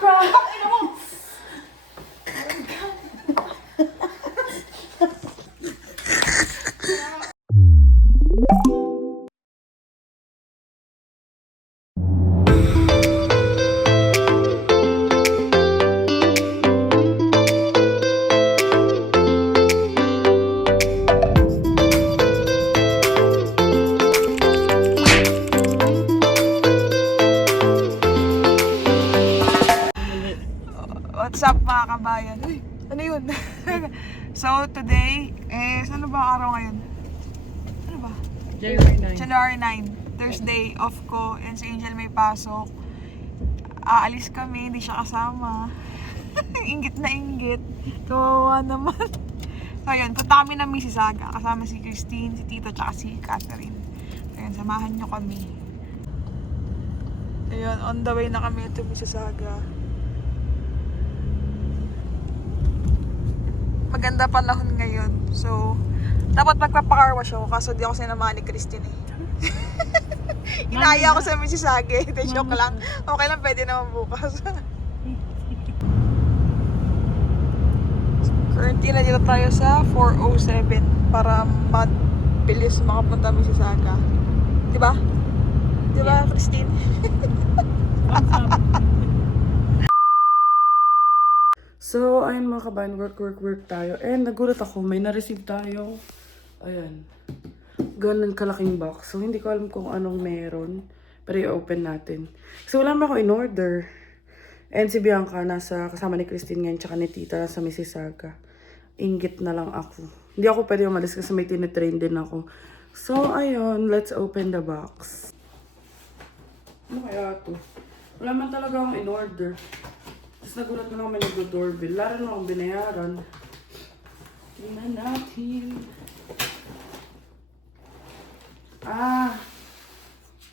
prank! Ina mo! What's up mga kabayan? Uy, ano yun? So today is, ano ba araw ngayon? Ano ba? January 9. Thursday, off ko. And si Angel may pasok. Aalis kami, hindi siya kasama. Inggit na inggit. Kawawa naman. So yun, punta kami ng Mississauga. Kasama si Christine, si Tito, tsaka si Catherine. So yun, samahan nyo kami. Ayun, on the way na kami to Mississauga. Maganda panahon ngayon. So, dapat magpapakarwash ako kaso di ako sinamahan ni Christine eh. Inaya ako sa Mississauga. Ito joke lang. Okay lang, pwede naman bukas. Currently, na dito tayo sa 407 para mabilis makapunta Mississauga. Diba? Diba, Christine? So, ayun mga kabayan, work tayo. And nagulat ako, may na-receive tayo. Ayan. Ganun kalaking box. So, hindi ko alam kung anong meron. Pero i-open natin. So, wala naman ako in-order. And si Bianca, nasa kasama ni Christine ngayon, tsaka ni Tita, nasa Mississauga. Inggit na lang ako. Hindi ako pwede umalis kasi may tinitrain din ako. So, ayun, let's open the box. Ano kaya ito? Wala man talaga akong in-order. Tapos nagulat na lang may nag-doorbell. Laro na akong binayaran. Tingnan natin.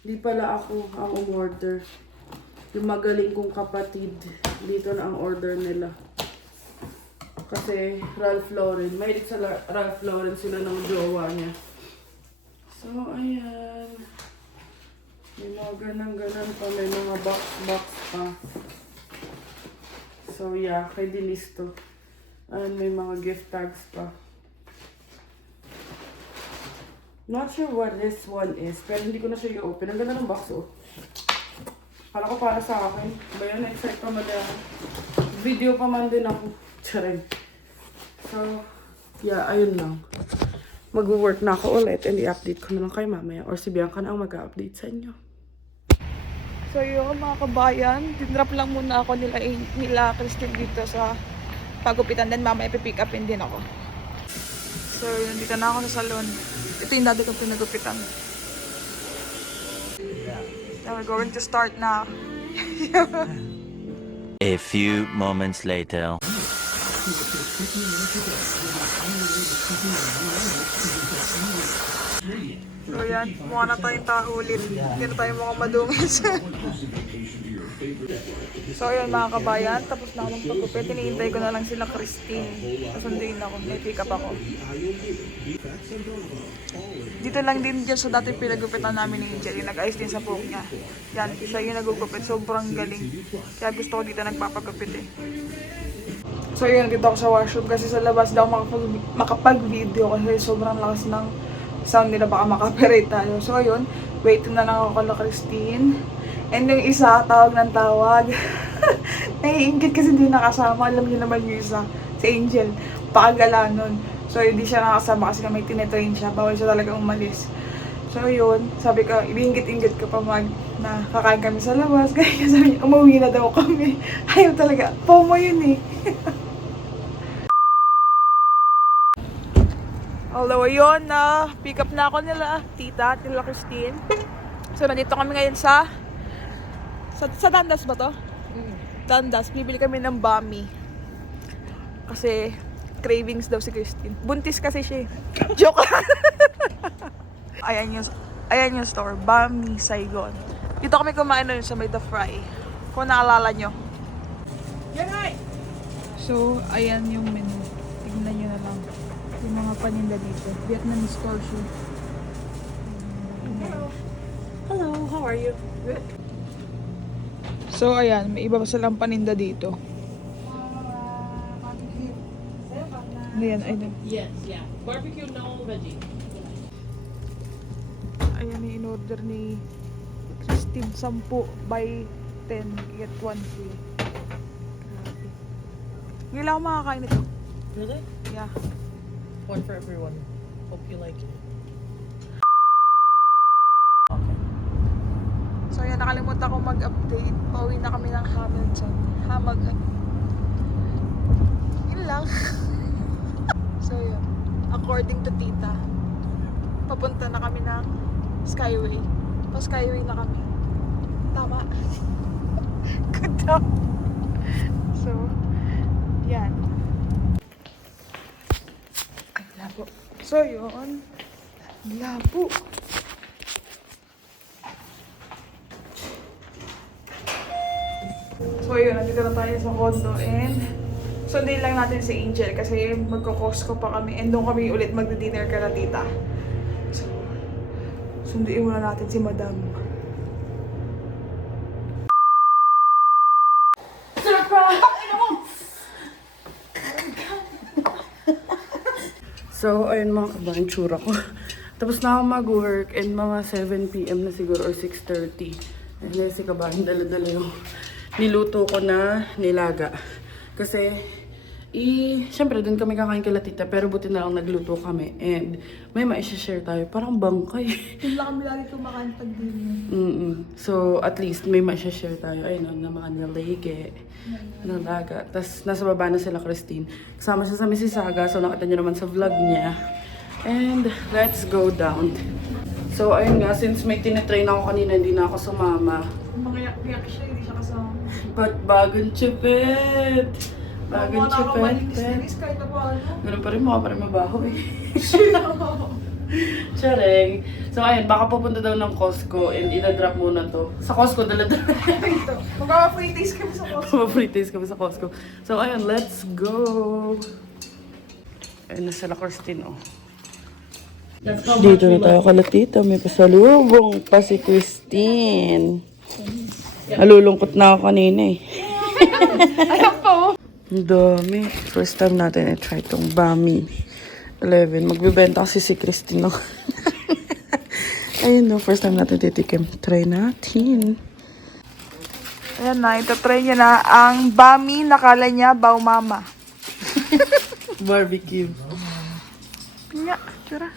Di pala ako ang umorder. Yung magaling kong kapatid. Dito na ang order nila. Kasi Ralph Lauren. Mahilig sa Ralph Lauren sila ng jowa niya. So, ayan. May mga ganang-ganan pa. May mga box pa. So yeah, kay Denise to. And may mga gift tags pa. Not sure what this one is, pero hindi ko na siya i-open. Ang ganda ng box, oh. Kala ko para sa akin. Ba yan, na-excite pa man yan. Video pa man din ako. Charing. So, yeah, ayun lang. Mag-work na ako ulit and i-update ko na lang kayo mamaya. Or si Bianca na ang mag-update sa inyo. So yun mga kabayan, dinrap lang muna ako nila Christine dito sa pagupitan. Then mamaya pipick upin din ako. So yun, dito na ako sa salon. Ito yung dati kong pinagupitan. Now we're going to start na. A few moments later. So yan, mukha na tayong tahulin. Hindi na tayo mga madungis. So yun mga kabayan, tapos na ako magpagupit. Hinihintay ko na lang sila Christine. Kasunduin ako, may pick up ako. Dito lang din dyan sa dati pinagupitan namin ni Angel. Yung nag-ayos din sa buhok niya. Yan, siya yung nagugupit. Sobrang galing. Kaya gusto ko dito nagpapagupit eh. So yun, dito ako sa washroom kasi sa labas daw makapag-video kasi sobrang lakas ng sound nila, baka makapirate tayo. So ayun, wait na lang ako kala Christine. And yung isa, tawag ng tawag. Naiingit kasi hindi nakasama. Alam niyo naman yung isa, si Angel. Pakagala nun. So hindi siya nakasama kasi may tinetrain siya. Bawal siya talaga umalis. So yun, sabi ko, ibingit-ingit ko pa na kakain kami sa labas. Kaya sabi niya, umuwi na daw kami. Ayaw talaga. FOMO yun eh. Although ayun, pick up na ako nila Tita at nila Christine. So nandito kami ngayon sa Dundas ba to? Dundas, bibili kami ng bami. Kasi cravings daw si Christine. Buntis kasi siya eh. Joke lang. Ayan yung store, Bami Saigon. Dito kami kumain nun sa May The Fry. Kung naalala nyo. So, ayan yung menu. Tignan nyo na lang. Yung mga paninda dito. Vietnamese torso. Hello, how are you? Good. So, ayan, may iba pa silang paninda dito. Ano yan? Ayun. Yes, yeah. Barbecue, no veggie. Ayan yung in-order ni Christine. 10 buy 10, get 1 free. Grabe. Ngayon lang ako makakain ito. Really? Yeah. One for everyone. Hope you like it. So, ayan, nakalimutan ko mag-update. Pauwi na kami ng Hamilton. Yun lang. So, yun. According to tita, papunta na kami ng Skyway. Pa-Skyway na kami. Tama. Good job. So, yan. Ay, labo. So, yun. Labo. So, yun. Nandito na tayo sa condo and sundin lang natin si Angel kasi magko-Costco pa kami and doon kami ulit magdi-dinner ka na tita. So, sunduin muna natin si Madam. So, ayun mga kabayan, tsura ko. Tapos na ako mag-work and mga 7 p.m. na siguro or 6:30. And then si kabayan, dala-dala yung niluto ko na nilaga. Kasi, syempre doon kami kakain kila tita pero buti na lang nagluto kami. And may ma-share tayo. Parang bangkay. Doon lang kami lagi kumakain pag dinner. So, at least may ma-share tayo. Ayun, na mga nilege, nilaga. Tapos, nasa baba na sila Christine. Kasama siya sa Mississauga. So, nakita niyo naman sa vlog niya. And, let's go down. So, ayun nga, since may tinitrain ako kanina, hindi na ako sumama. Makayak-yak siya, hindi siya kasama. But, bagong chipet! Bagong chipet. Malinis kahit na paano. Ganun pa rin, mukha pa rin mabaho eh. Tsareng. So, ayun, baka pupunta daw ng Costco and ina-drop muna to. Sa Costco, dala-dala. Ito. Magkaka-free taste kami sa Costco. Free taste kami sa Costco. So, ayun, let's go! Ayun na sila, Christine, oh. Dito na tayo kala tita. May pasalubong pa si Christine. Nalulungkot na ako kanina eh. Ayaw po. Ang dami. First time natin i-try itong Bami 11. Magbibenta kasi si Christine. No? Ayun no, first time natin titikim. Try natin. Ayan na, ito-try niya na ang Bami nakala niya Bao Mama. Barbecue. Nga, tira.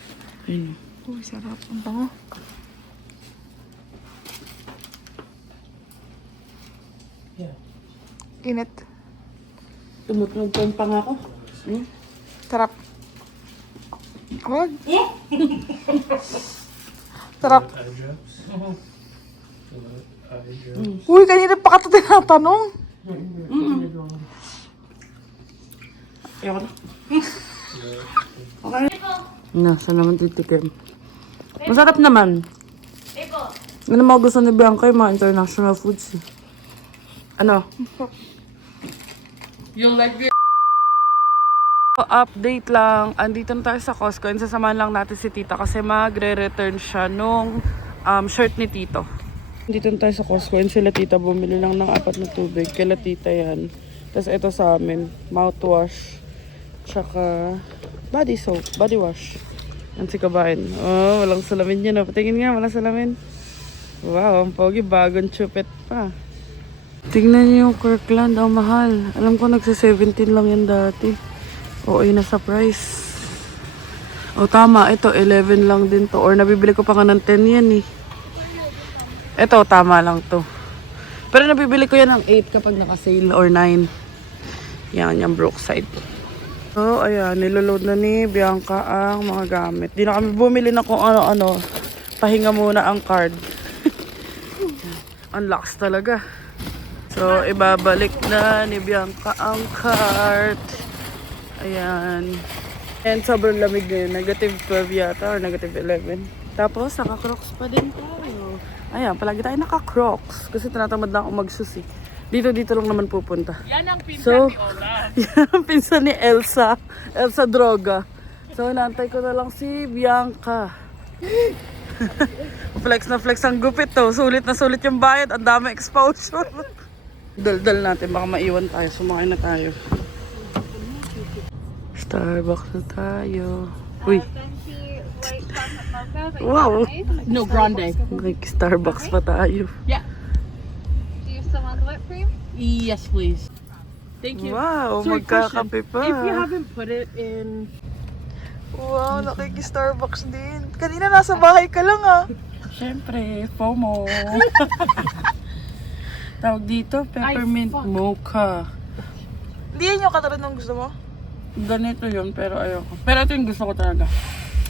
Ayun. Uy, sarap. Ang bango. Yeah. Init. Tumutunog pa yung panga ko. Sarap. Wag. Sarap. Uy, kanina pa ka ito tinatanong. Ayoko na. Okay. Nasa naman titikim. Masarap naman. Ano mga gusto ni Bianca yung mga international foods eh. Ano? You like it? Update lang. Andito na tayo sa Costco and sasamahan lang natin si tita kasi magre-return siya nung shirt ni tito. Dito na tayo sa Costco and sila tita bumili lang ng 4 na tubig. Kila tita yan. Tapos ito sa amin, mouthwash. Tsaka body soap, body wash. Ang si kabain. Oh, walang salamin yan. Patingin nga, walang salamin. Wow, ang pogi. Bagong chupet pa. Tingnan niyo yung Kirkland. Ang mahal. Alam ko nagsa-17 lang yan dati. Oo, na sa price. Oh, tama. Ito, 11 lang din to. Or nabibili ko pa nga ng 10 yan eh. Ito, tama lang to. Pero nabibili ko yan ng 8 kapag naka-sale or 9. Yan, yung Brookside. So, ayan, niloload na ni Bianca ang mga gamit. Di na kami bumili na kung ano-ano. Pahinga muna ang card. Ang lakas talaga. So, ibabalik na ni Bianca ang card. Ayan. And sobrang lamig na yun. Negative 12 yata or negative 11. Tapos, naka-crocs pa din tayo. Ayan, palagi tayo naka-crocs. Kasi tinatamad na ako mag-shoes eh. Dito lang naman pupunta. Yan ang pinsan ni Ola. Yan ang pinsan ni Elsa. Elsa Droga. So, inaantay ko na lang si Bianca. Flex na flex ang gupit to. Sulit na sulit yung bayad. Ang dami exposure. Daldal natin, baka maiwan tayo. Sumakay na tayo. Starbucks na tayo. Uy. Wow! No, grande. Like Starbucks pa tayo. Yeah. Do you still want the whipped cream? Yes, please. Thank you. Wow, Sorry, magkakape pa. If you haven't put it in... Wow, nakiki-Starbucks din. Kanina nasa bahay ka lang ah. Siyempre, FOMO. Tawag dito, peppermint fuck. mocha. Hindi yan yung katulad ng gusto mo? Ganito yun, pero ayoko. Pero ito yung gusto ko talaga.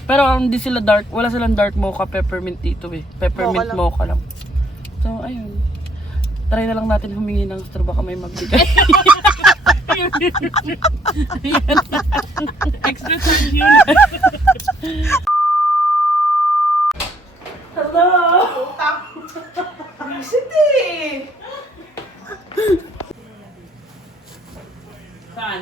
Pero hindi sila dark, wala silang dark mocha, peppermint dito eh. Peppermint mocha lang. So, ayun. Try na lang natin humingi ng straw, baka may magbigay. Extra time yun. Hello! City! Saan?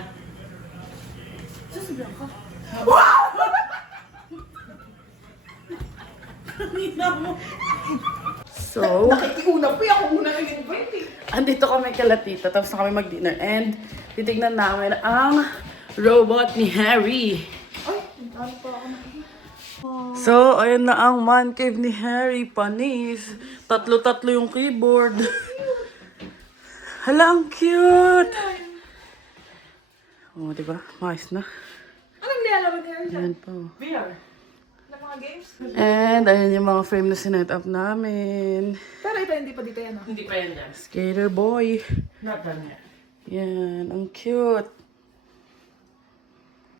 So, Nakikiuna po ako muna nag-invite eh. andito kami kala tita, tapos na kami mag-dinner. And titignan namin ang robot ni Harry. Ay, ano pa ako So, ayun na ang man cave ni Harry. Panis. Tatlo-tatlo yung keyboard. Hala, ang cute! Oh, diba? Maayos na. Anong nilalaman niya? Ayan pa. Oh. VR. Ng mga games? And ayan yung mga frame na sinet up namin. Pero ito hindi pa dito yan ah. Hindi pa yan dyan. Skater boy. Not done yet. Yan, ang cute.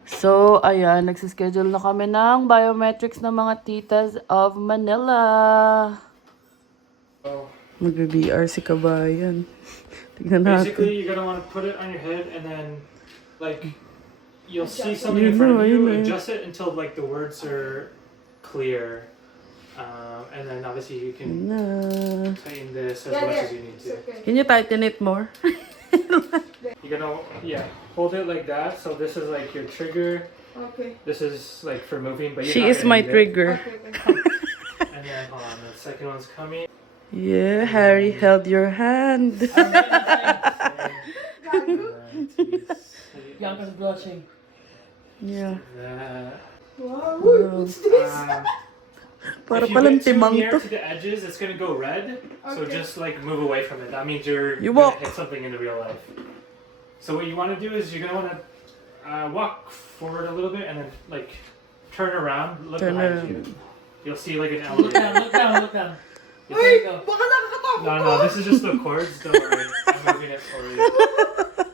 So, ayan, nagsischedule na kami ng biometrics ng mga titas of Manila. Magbe-VR si Kabayan. Tignan natin. Basically, you're gonna want to put it on your head, and then, like, you'll see something in front of you. Adjust it until like the words are clear, and then obviously you can Na. tighten this as much as you need to. Can you tighten it more? You're gonna hold it like that. So this is like your trigger. Okay. This is like for moving, but you're She not is gonna my need it. trigger. And then hold on, the second one's coming. Yeah, Harry held your hand. Bianca's blushing. Yeah. That. Wow, what's this? Para If you palang get too timang near to. to the edges, it's gonna go red. So Okay. just like move away from it. That means you're You gonna walk. hit something in the real life. So what you want to do is you're gonna want to walk forward a little bit and then like turn around, look Turn behind around. you. You'll see like an Look down, elevator. look down, look down. You'll There you see- go. Baka nakakatakot No, no, this is just the chords. Don't worry, I'm moving it for you.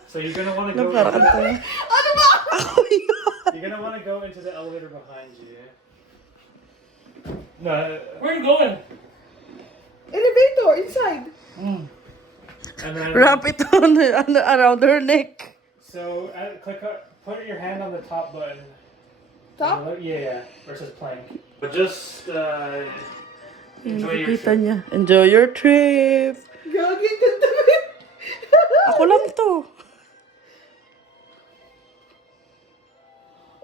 So you're gonna want to go. Para Into kang the, tayo. you're gonna want to go into the elevator behind you. No. Where are you going? Elevator, inside. And then. Wrap it on around her neck. So put your hand on the top button. Top? Yeah, versus plank. But just enjoy your Nakikita trip. niya. Enjoy your trip. Gagi, ganda mo yun. Ako lang to.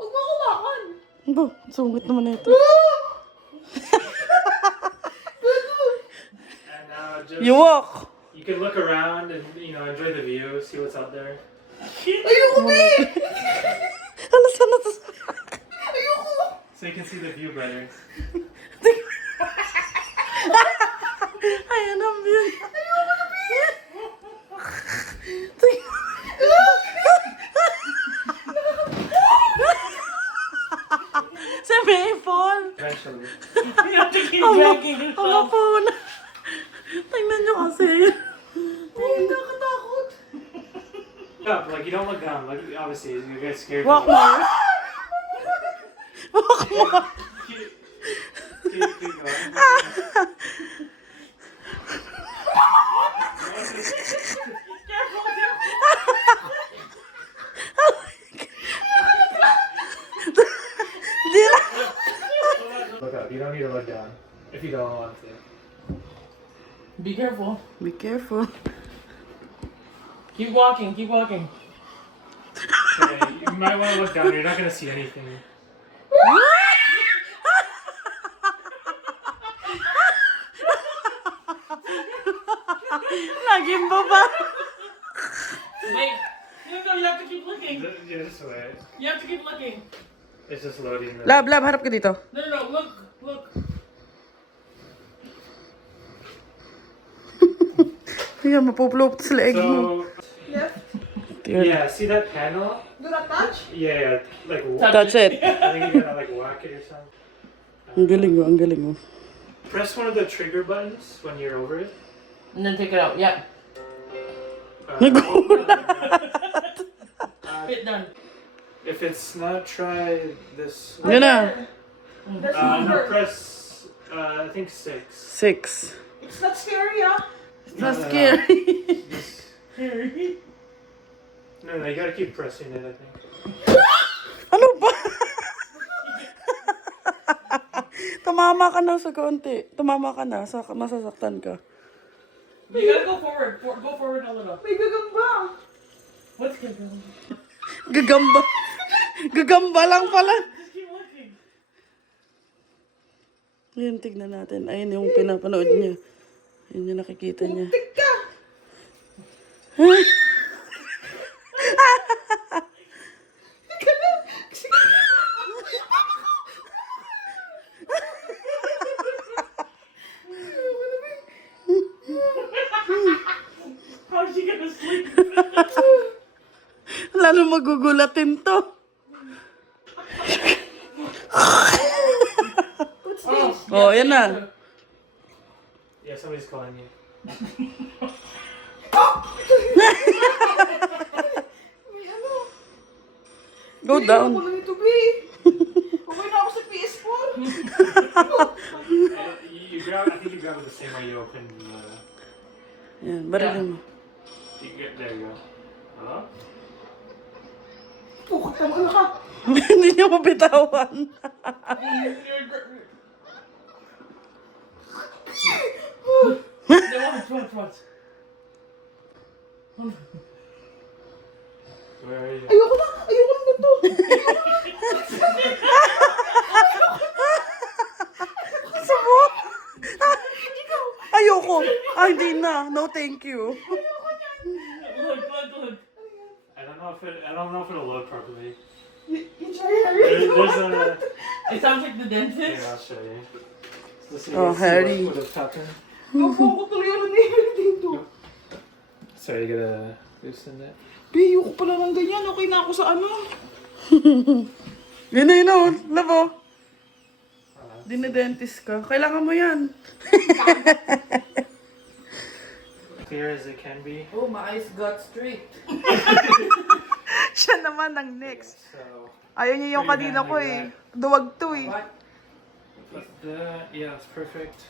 Huwag mo kumakan. Ba, sungit naman na ito. And now just You walk. you can look around and enjoy the view, see what's out there. Ayoko, be! Ano sana to? Ayoko! So you can see the view better. Ayan ang view. Si Mayfall. Eventually. You have to keep dragging Ang yourself. po na. Tingnan nyo kasi. Ay, nakakatakot. Up, like you don't look down. Like obviously you get scared. Walk more. Walk more. Keep going. Di na. Look up. You don't need to look down if you don't want to. Be careful. Be careful. Keep walking, keep walking. Okay, you might want to look down. You're not gonna see anything. Naging baba. Wait. No, you have to keep looking. Yeah, just wait. You have to keep looking. It's just loading. Lab, harap ka dito. No, look. Ayan, mapuplop sa leeg mo. So, Left. yeah, see that panel? Do not touch. Yeah, like Touch it. I think you gotta like whack it or something. Ang galing mo, ang galing mo. Press one of the trigger buttons when you're over it. And then take it out. Yeah. Fit done. If it's not, try this. Yan na. That's No, number. press. I think 6. 6. It's not scary, ah. It's not scary. No, you gotta keep pressing it. I think. Ano ba? Tumama ka na sa konti. Tumama ka na. Masasaktan ka. You gotta go forward. Go forward a little. May gagamba. What's good? Just Gagamba. Gagamba lang pala. keep looking. Ayan, tignan natin. Ayun yung pinapanood niya. Ayun yung nakikita niya. Tika. How's she gonna sleep? Lalo magugulatin to. Oh, yan na. Yeah, somebody's calling you. May ano. Go down. Ako lang ito, B. Okay na ako sa PS4. You grab. I think you grab it the same way you open. Yan, barilin mo. There you go. Hello. Pukot naman ka. Hindi niya mabitawan. Watch. Where are you? Ayoko na. Ayoko na ganito. Gusto mo? Ayoko. Ay, hindi na. No, thank you. Look. I don't know if it'll load properly. You try Harry. There's a. It sounds like the Here, dentist. I'll show you. Let's see, Oh, let's see Harry. what would have happened. Opo ako tuloy ano ni Harry dito. Sorry, you gotta loosen it. B, ayoko pala ng ganyan. Okay na ako sa ano. Yun na, labo. Dinidentist ka. Kailangan mo yan. Clear as it can be. Oh, my eyes got straight. Siya naman ang next. So, Ayaw niya yung kanina ko eh. Duwag to eh. like that. Yeah, it's perfect.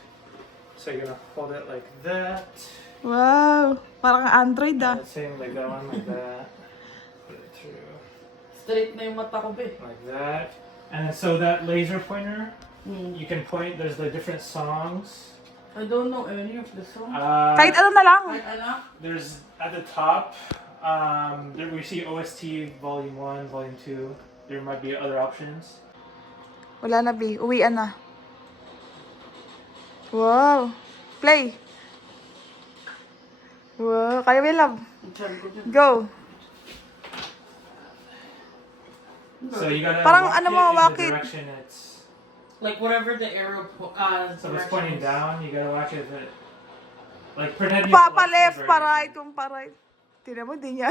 So you're gonna hold it like that. Wow. Parang Android ah. Same like that one, like that. Put it through. Straight na yung mata ko, be. Like that. And then, so that laser pointer, you can point, there's the different songs. I don't know any of the songs. Kahit ano na lang. Kahit anak. There's at the top, there we see OST Volume 1, Volume 2. There might be other options. Wala na B. Uwian na. Wow. Play. Wow. Kaya may love. Go. So you gotta Parang walk ano it mo, in walk the it. direction it's. Like whatever the arrow So if it's pointing down, you gotta watch it. Like pretend you Pa left, left pa right, kung pa right. Tignan mo, di niya.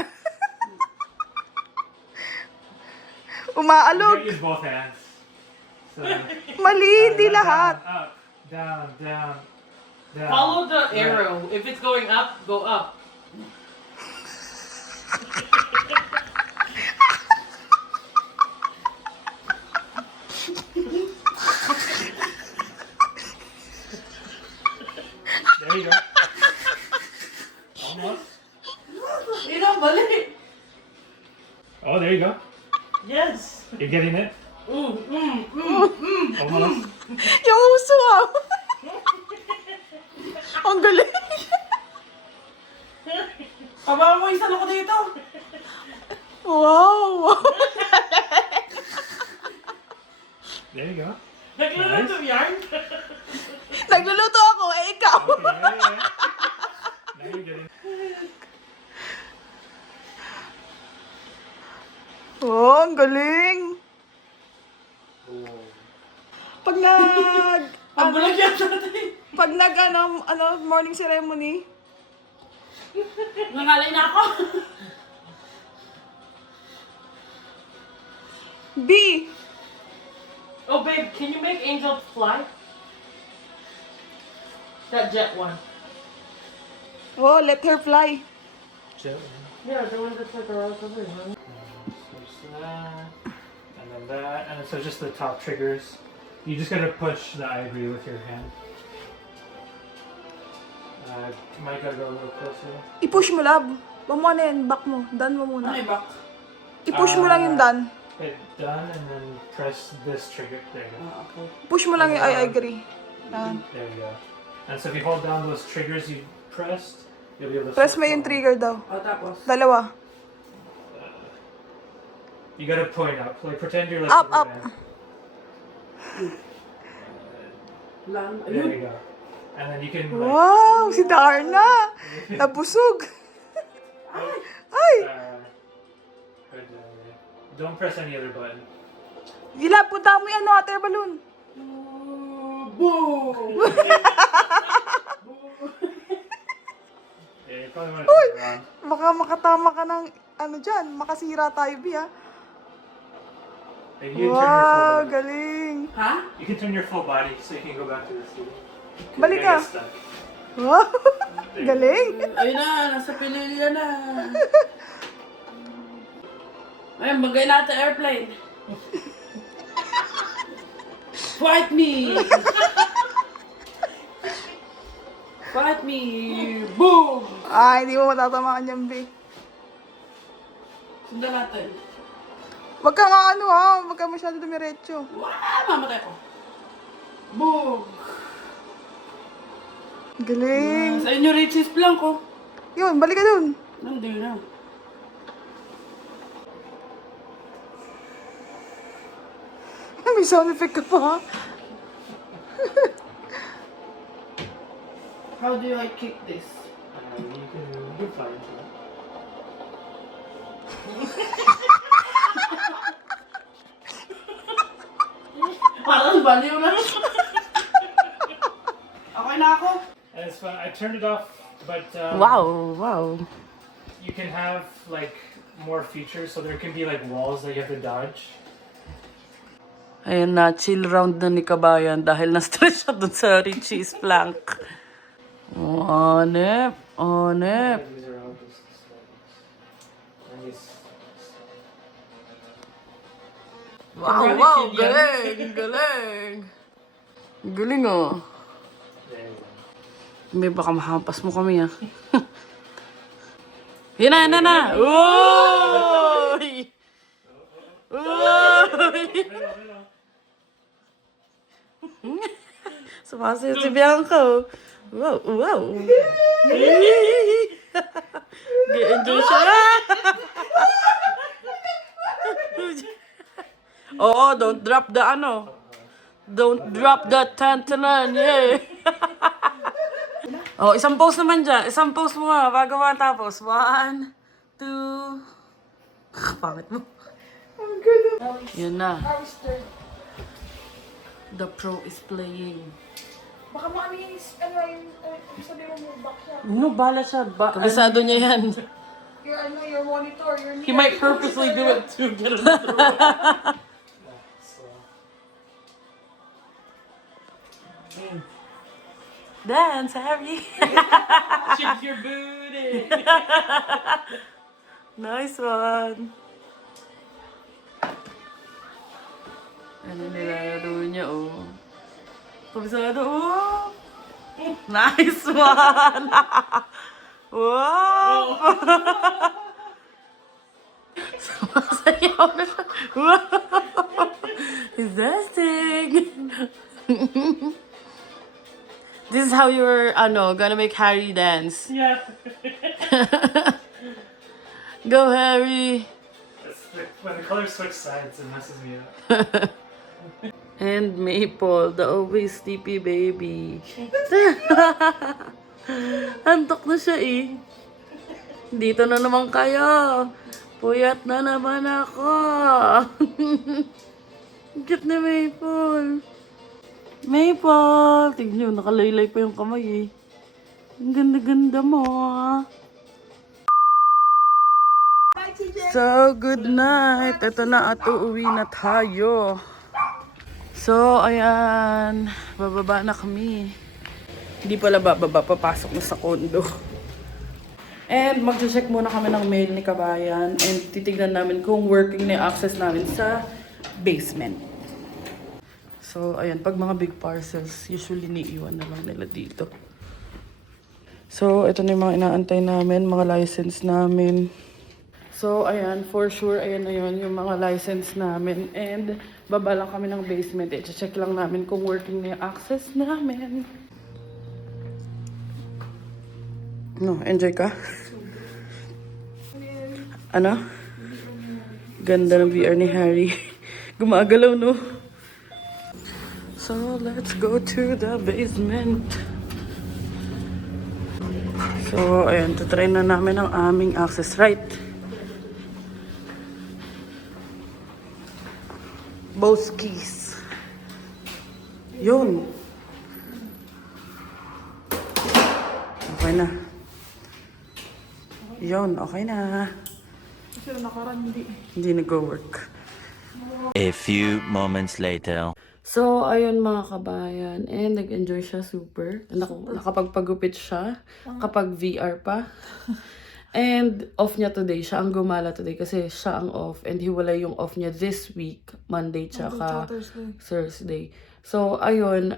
You Umaalog. gotta use both hands. So, Mali, hindi down, lahat. Up, down, down, down. Follow the Right. arrow. If it's going up, go up. There you go. Almost. You know, mali. Oh, there you go. Yes. You're getting it. Almost. Yung uso ah. Ang galing. Kabawa mo isa ako dito. Wow. There you go. Nagluluto yarn. Nagluluto ako, eh ikaw. Okay, yeah. Now you're getting. Oh, ang galing. Pag Ang bulag yan natin. pag morning ceremony. Nangalay na ako. B. Oh, babe, can you make Angel fly? That jet one. Oh, let her fly. Yeah, the one that's like a rock over. Huh? There's that, and then that, and so just the top triggers. You just gotta push the I agree with your hand. Might gotta go a little closer. I-push mo, love. Wag mo na yan, back mo. Done mo muna. Ano back? I-push mo lang yung done. Hit done, and then press this trigger. There you go. Okay. Push mo lang yung I agree. Yan. There you go. And so if you hold down those triggers you pressed, you'll be able to. Press flip mo yung them. trigger daw. Oh, tapos. Dalawa. You gotta point up. Like pretend you're like. Up, over up. there. Lang. There Ayun. you go. And then you can. Like, Wow, si Darna. Nabusog. Ay! don't press any other button. Gila, punta mo yan, no, ate balloon. Boom! Yeah, you probably want to turn it around. Baka makatama ka ng, dyan, makasira tayo, Bi, ha? And you can turn your Wow, full body. galing. Ha? You can turn your full body so you can go back to the studio. Balik You're ka. gonna get stuck. Wow, galing. Ayun na, nasa Pililya na. Ayun, bagay natin airplane. Fight me! Fight me! Boom! Ay, hindi mo matatamaan yan, Bi. Sundan natin. Wag ka nga ha, wag ka masyado dumiretso. Wah! Mamatay ko. Boom! Galing. Sa inyo, Richie's Blanco. Yun, balik ka dun. Nandun na. May sound effect ka pa, ha? How do I kick this? You fly into it. Parang baliw na. Okay na ako. And it's fun. I turned it off, but Wow. you can have like more features. So there can be like walls that you have to dodge. Ayun na, chill round na ni Kabayan dahil na-stress siya dun sa Richie's Plank. Onep. These are all just sliders. And these. Wow, galing. Galing, oh. There you go. May baka mahampas mo kami, ah. Yan na. Uy! Sumasayo si Bianca, oh. Wow. G-enjoy siya. Oo, don't drop the Don't drop the tantanan, yeah. Oh, isang pose naman dyan. Isang pose mo nga, bago matapos. 1, 2... Pangit mo. Yan na. The pro is playing. Baka maano yung sabi mo back siya. No, bala siya. Kabisado niya yan. Your monitor, your He might purposely do it to get another one. Dance, Harry. Shake your booty. Nice one. Ano nilalaro niya, oh. Kabisado, oh. Nice one. Wow. Sumasayaw na siya. Wow. He's dancing. This is how you're, gonna make Harry dance. Yeah. Go, Harry. When the colors switch sides, it messes me up. And Maple, the always sleepy baby. Antok na siya, eh. Dito na naman kayo. Puyat na naman ako. Cute na Maple. Maple! Tignan nyo, nakalaylay pa yung kamay eh. Ang ganda-ganda mo ah. So, good night. Ito na at uuwi na tayo. So, ayan. Bababa na kami. Hindi pala bababa, papasok na sa condo. And mag-check muna kami ng mail ni Kabayan. And titignan namin kung working na yung access namin sa basement. So, ayan. Pag mga big parcels, usually niiwan na lang nila dito. So, ito na yung mga inaantay namin, mga license namin. So, ayan, for sure, ayan na yun, yung mga license namin. And, baba lang kami ng basement. I-check lang namin kung working na yung access namin. No, enjoy ka? Ano? Ganda ng VR ni Harry. Gumagalaw, no? So, let's go to the basement. So, ayan, tutry na namin ang aming access right. Both keys. Yun. Okay na. Yun, okay na. Kasi nakaraan Hindi nag-work. A few moments later. So, ayun mga kabayan. And nag-enjoy siya super. Nakapagpagupit siya. Kapag VR pa. And off niya today. Siya ang gumala today kasi siya ang off. And hiwalay yung off niya this week. Monday tsaka Thursday. So, ayun.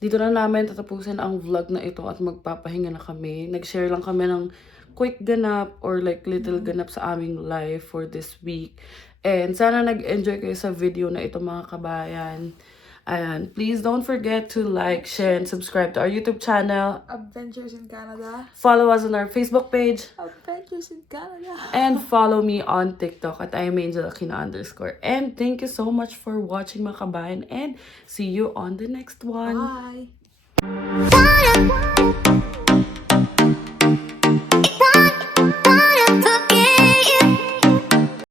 Dito na namin tatapusin ang vlog na ito at magpapahinga na kami. Nag-share lang kami ng quick ganap or like little ganap sa aming life for this week. And sana nag-enjoy kayo sa video na ito mga kabayan. And please don't forget to like, share, and subscribe to our YouTube channel. Adventures in Canada. Follow us on our Facebook page. Adventures in Canada. And follow me on TikTok at IamAngelAquino_. And thank you so much for watching mga kabayan. And see you on the next one. Bye.